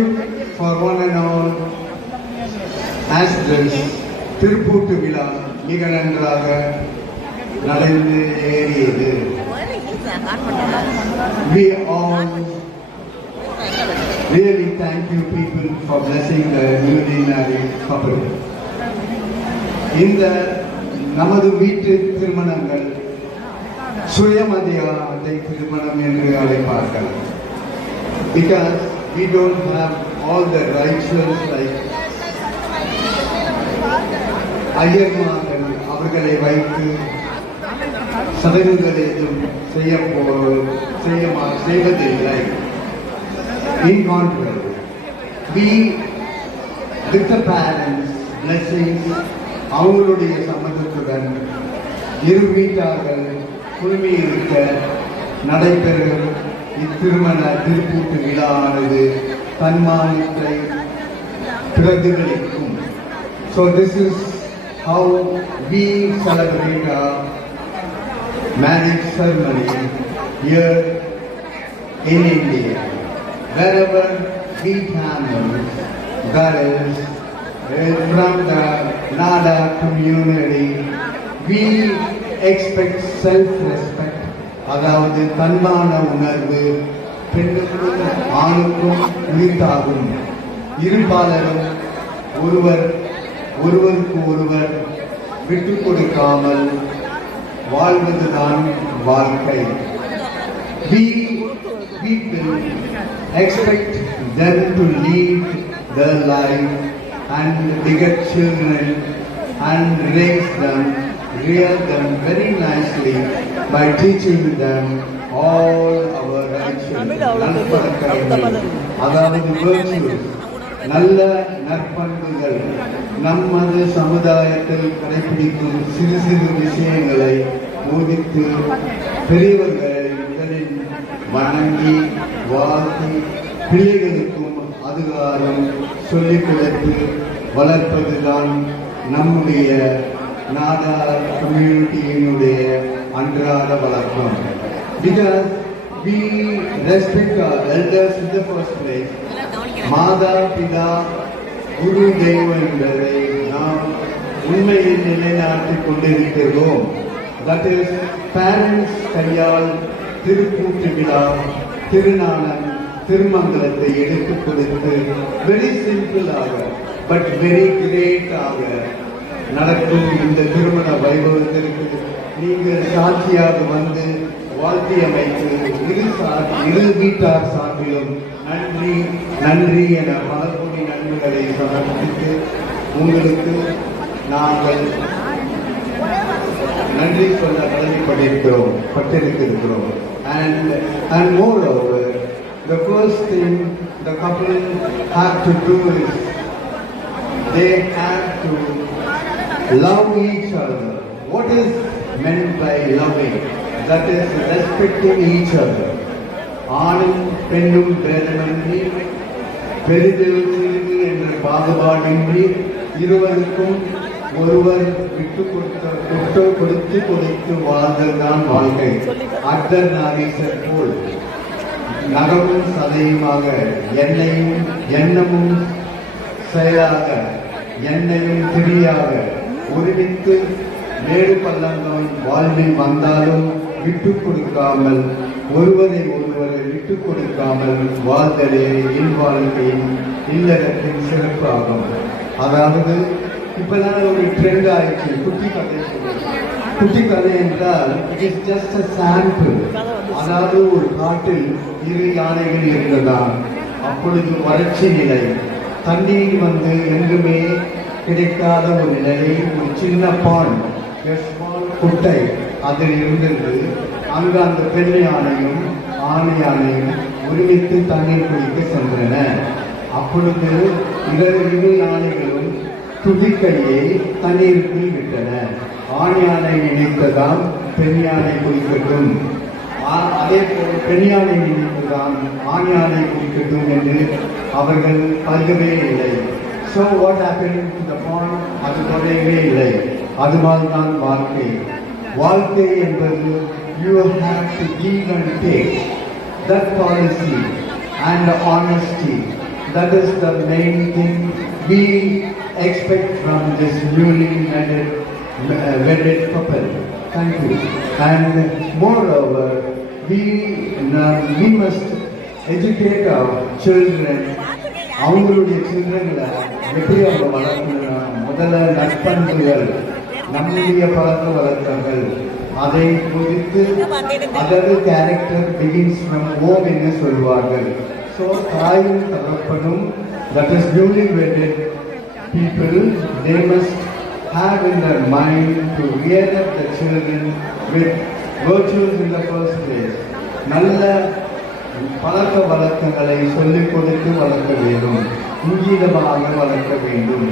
you for one and all. As this திருப்பூட்டு விழா மிக நன்றாக நடந்து ஏறியது. We all really thank you people for blessing the newly married couple. இந்த நமது வீட்டு திருமணங்கள் சுயமரியாதை திருமணம் என்று அழைப்பார்கள். Because we don't have all the rituals like ஐயர்மார்கள் அவர்களை வைத்து சடங்குகள் எதுவும் செய்வதில்லை. In contrary, we with the parents blessings அவங்களுடைய சம்மதத்துடன் இரு வீட்டார்கள் குழுமி இருக்க நடைபெறும் இத்திருமண திருப்பூட்டு விழாவானது தன்மானத்தை பிரதிபலிக்கும். So this is how we celebrate our marriage ceremony here in India. Wherever we travel, that is from the Nada community, we expect self-respect. அதாவது தன்மான உணர்வு பெண்ணுக்கும் ஆணுக்கும் உரித்தாகும். இருபாலரும் ஒருவருக்கு ஒருவர் விட்டு கொடுக்காமல் வாழ்வதுதான் வாழ்க்கை. We will expect them to lead their life and beget children and raise them, rear them very nicely by teaching them all our நற்பழக்கங்கள், அதாவது virtues, நல்ல நற்பண்புகள், நமது சமுதாயத்தில் கடைபிடிக்கும் சிறு சிறு விஷயங்களை போதித்து பெரியவர்களை முதலில் வணங்கி வாழ்த்தி பிள்ளைகளுக்கும் அதிகாரம் சொல்லிக் கொடுத்து வளர்ப்பதுதான் நம்முடைய நாடா கம்யூனிட்டியினுடைய அன்றாட வழக்கம். Because we respect our elders in the first place. மாதா பிதா குரு தெய்வம் என்பதை நாம் உண்மையில் நிலைநாட்டிக் கொண்டிருக்கிறோம். That is, parents கையால் திருப்பூட்டு விழா திருநாளம் திருமங்கலத்தை எடுத்துக் கொடுத்து வெரி சிம்பிளாக பட் வெரி கிரேட்டாக நடக்கும் இந்த திருமண வைபவத்திற்கு நீங்கள் சாட்சியாக வந்து வாழ்த்தி அமைத்து இரு வீட்டார் சார்பிலும் நன்றி நன்றி என பல கோடி நன்மைகளை சமர்ப்பித்து உங்களுக்கு நாங்கள் நன்றி சொல்ல கடமைப்பட்டிருக்கிறோம். And moreover, the first thing the couple have to do is they have to love each other. What is meant by loving? That is respecting each other. ஆணும் பெண்ணும் பேதமின்றி பெரிது சிறிது என்ற பாகுபாடின்றி இருவருக்கும் ஒருவர் விட்டு கொடுத்து வாழ்ந்ததுதான் வாழ்க்கை. அர்த்தர் நாகேசர் போல் நகமும் சதையுமாக எண்ணமும் செயலாக எண்ணெயும் திரியாக ஒருமித்து மேடு பள்ளங்கள் வாழ்வில் வந்தாலும் விட்டு கொடுக்காமல் ஒருவரை விட்டு கொடுக்காமல் வாழ்தலே இல்வாழ்க்கையின் இல்லறத்தின் சிறப்பு ஆகும். அதாவது இப்பதான் ஒரு ட்ரெண்ட் ஆயிடுச்சு குட்டி கதை என்றால் it is just a sample. அதாவது ஒரு காட்டில் இரு யானைகள் இருந்ததால் அப்பொழுது வறட்சி நிலை, தண்ணீர் வந்து என்றுமே கிடைக்காத ஒரு நிலை, ஒரு சின்ன பாண்ட் குட்டை அதில் இருந்தது. அங்கு அந்த பெண் யானையும் ஆண் யானையும் ஒருமித்து தண்ணீர் குடிக்க சென்றன. அப்பொழுது இரு யானைகளும் துதிக்கையை தண்ணீருக்குள் விட்டன. ஆண் யானை நினைத்ததாம் பெண் யானை குடிக்கட்டும், அதே போல் பெண் யானை நினைத்ததாம் ஆண் யானை குடிக்கட்டும் என்று அவர்கள் பருகவே இல்லை. So what happened to the pond? அது குறையவே இல்லை. அதுதான் வாழ்க்கை என்பது you have to give and take. That policy and honesty That is the main thing we expect from this newly wedded couple. Thank you. And moreover, we must educate our children. அவங்களுடைய சில்ட்ரன்ல எப்படி அவங்க வளர்க்கணும், முதல்ல நற்பண்புகள், நம்முடைய பழக்க வழக்கங்கள், அதை குறித்து அதாவது கேரக்டர் பிகின்ஸ் ஃப்ரம் ஹோம் என்று சொல்வார்கள். ஸோ தாயும் தகப்பனும், that is newly vetted people, they must have in their mind to rear up the children with virtues in the first place. நல்ல பழக்க வழக்கங்களை சொல்லிக் கொடுத்து வளர்க்க வேண்டும், இங்கீதமாக வளர்க்க வேண்டும்.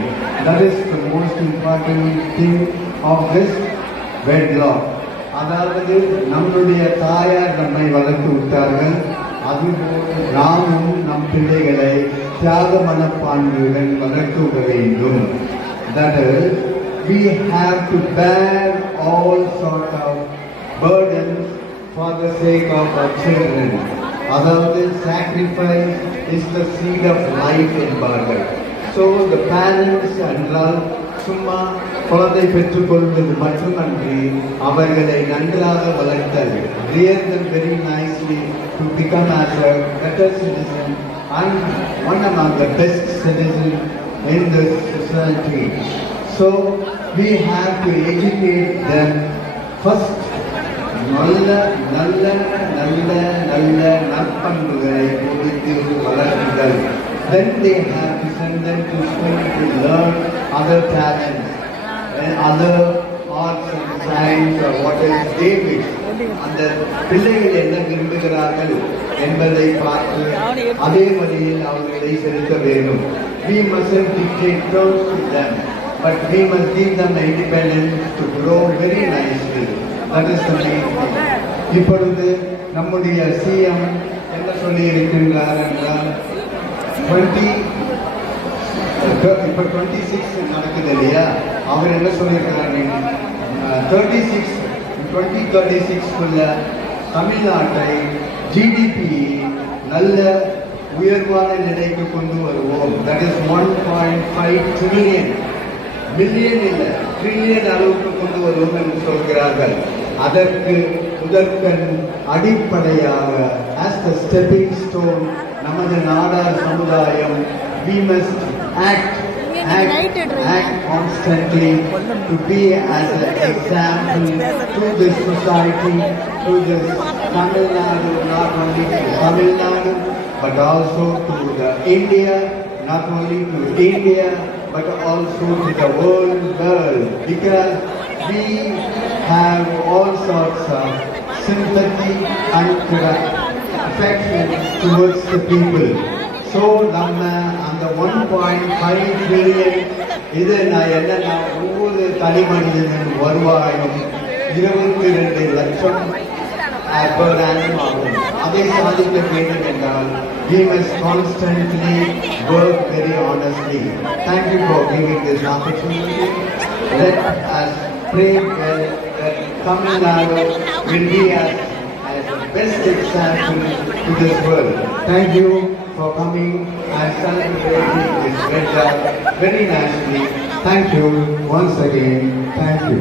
That is the most important thing of this wedlock. அதாவது நம்முடைய தாயார் நம்மை வளர்த்து விட்டார்கள், அதுபோல் நாமும் நம் பிள்ளைகளை தியாக மனப்பான்மையுடன் வளர்த்து விட வேண்டும். That is, we have to bear all sort of burdens for the sake of our children. அதாவது sacrifice is the seed of life என்பார்கள். So the parents என்றால் சும்மா குழந்தை பெற்றுக்கொள்வது மட்டுமன்றி அவர்களை நன்றாக வளர்த்தல், rear them very nicely to become as a better citizen and one among the best citizens in this society. So we have to educate them first. நல்ல நல்ல நல்ல நல்ல நற்பண்புகளை கொடுத்து வளர்க்குதல். Then they have to send them to school to learn other talents and other arts and science or what else they wish. அந்த பிள்ளைகள் என்ன விரும்புகிறார்கள் என்பதை பார்த்து அதே வழியில் அவர்களை செலுத்த வேண்டும். We mustn't dictate terms to them, but we must give them the independence to grow very nicely. That is the main thing. இப்பொழுது நம்முடைய சிஎம் என்ன சொல்லி இருக்கின்றார் என்றால், இப்ப 26 நடக்குது இல்லையா, அவர் என்ன சொல்லியிருக்கிறார், 2036 தமிழ்நாட்டை ஜிடிபி நல்ல உயர்வான நிலைக்கு கொண்டு வருவோம். தட் இஸ் 1.5 trillion, மில்லியன் இல்ல ட்ரில்லியன் அளவுக்கு கொண்டு வருவோம் என்று சொல்கிறார்கள். அதற்கு முதற்கண் அடிப்படையாக as the stepping stone நமது நாடார் சமுதாயம் we must act constantly to be as an example to this society, to this Tamil Nadu, not only to Tamil Nadu but also to the India, not only to India but also to the world, because we have all sorts of sympathy and affection towards the people. So நம்ம அந்த 1.5 trillion இது நான் என்னன்னா ஒவ்வொரு தனி மனிதனின் வருவாயும் 22 லட்சம் per annum ஆகும். அதை சாதிக்க வேண்டும் என்றால் we must constantly work very honestly. Thank you for giving this opportunity. Let us pray that Tamil Nadu will be as the best example to this world. Thank you for coming and celebrating this wedding very nicely. Thank you once again. Thank you.